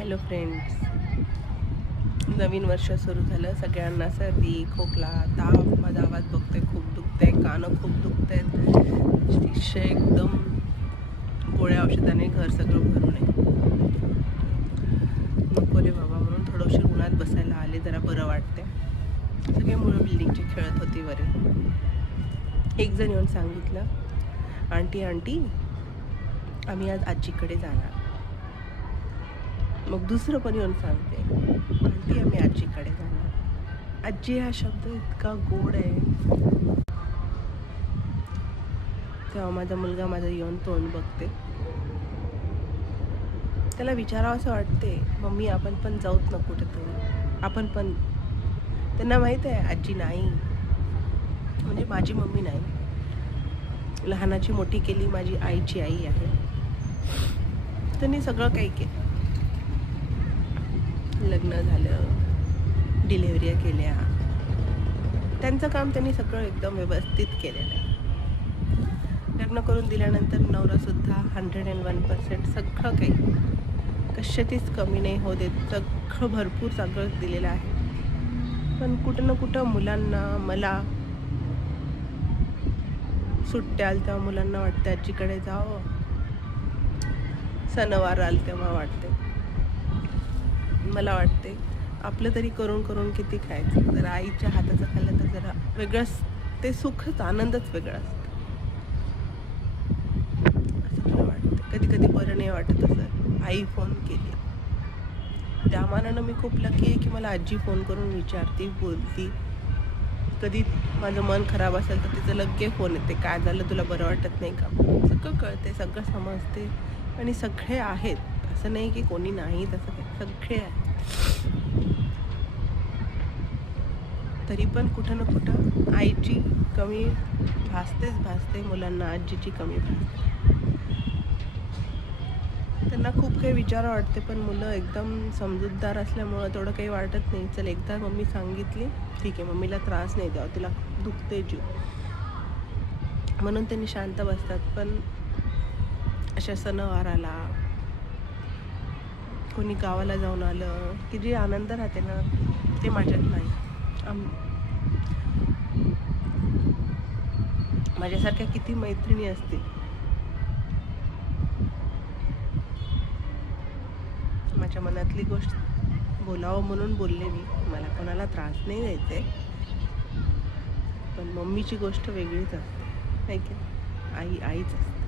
Hello friends, नवीन वर्ष सुरू झालं. सगळ्यांना सर्दी, खोकला, ताप. माझा आवाज बघतोय खूप दुखतंय, कानं खूप दुखत आहेत. अतिशय एकदम गोळ्या औषधाने घर सगळं भरून आहे. नको रे बाबा म्हणून थोडंशी उन्हात बसायला आले, जरा बरं वाटते. सगळे मुलं बिल्डिंगची खेळत होती वरे. एक जण येऊन सांगितलं, आंटी आम्ही आज आजीकडे जाणार. मग दुसरं पण येऊन सांगते, आंटी आम्ही आजीकडे जाणार. आजी हा शब्द इतका गोड आहे. तेव्हा माझा मुलगा माझं येऊन तोंड बघते. त्याला विचारावं असं वाटते, मम्मी आपण पण जाऊत ना कुठेतरी, आपण पण. त्यांना माहीत आहे आजी नाही, म्हणजे माझी मम्मी नाही. लहानाची मोठी केली माझी आईची आई आहे. त्यांनी सगळं काही केलं. लग्न झालं, डिलेव्हऱ्या केल्या, त्यांचं काम त्यांनी सगळं एकदम व्यवस्थित केलेलं आहे. लग्न करून दिल्यानंतर नवरासुद्धा 101% सगळं काही, कशातच कमी नाही होत देत. सगळं भरपूर सगळं दिलेलं आहे. पण कुठं ना कुठं मुलांना, मला सुट्ट्या आल्या तेव्हा मुलांना वाटतं आजीकडे जावं. सणवार आलं तेव्हा वाटते, मला वाटते आपलं तरी करून करून किती खायचं. जरा आईच्या हाताचं खाल्लं तर जरा वेगळंच ते सुखच, आनंदच वेगळा असतं असं मला वाटतं. कधी कधी बरं नाही वाटत असं. आई फोन केली, त्या मानानं मी खूप लकी आहे की मला आजी फोन करून विचारते, बोलती. कधी माझं मन खराब असेल तर तिचं लगे फोन येते, काय झालं, तुला बरं वाटत नाही का. सगळं कळते, सगळं समजते. आणि सगळे आहेत, असं नाही की कोणी नाही, तसं काही सगळे आहेत. तरी पण कुठं ना कुठं आईची कमी भासते मुलांना, आजीची कमी भासते. त्यांना खूप काही विचारा वाटते, पण मुलं एकदम समजूतदार असल्यामुळं तेवढं काही वाटत नाही. चल एकदा मम्मी सांगितली, ठीक आहे, मम्मीला त्रास नाही द्यावा, तिला दुखते जीव, म्हणून त्यांनी शांत बसतात. पण अशा सणवाराला, कोणी गावाला जाऊन आलं की जे आनंद राहते ना, ते माझ्यात नाही. माझ्यासारख्या किती मैत्रिणी असतील, माझ्या मनातली गोष्ट बोलावं म्हणून बोलले मी. मला कोणाला त्रास नाही द्यायचा आहे. पण मम्मीची गोष्ट वेगळीच असते, नाही की आई आईच असते.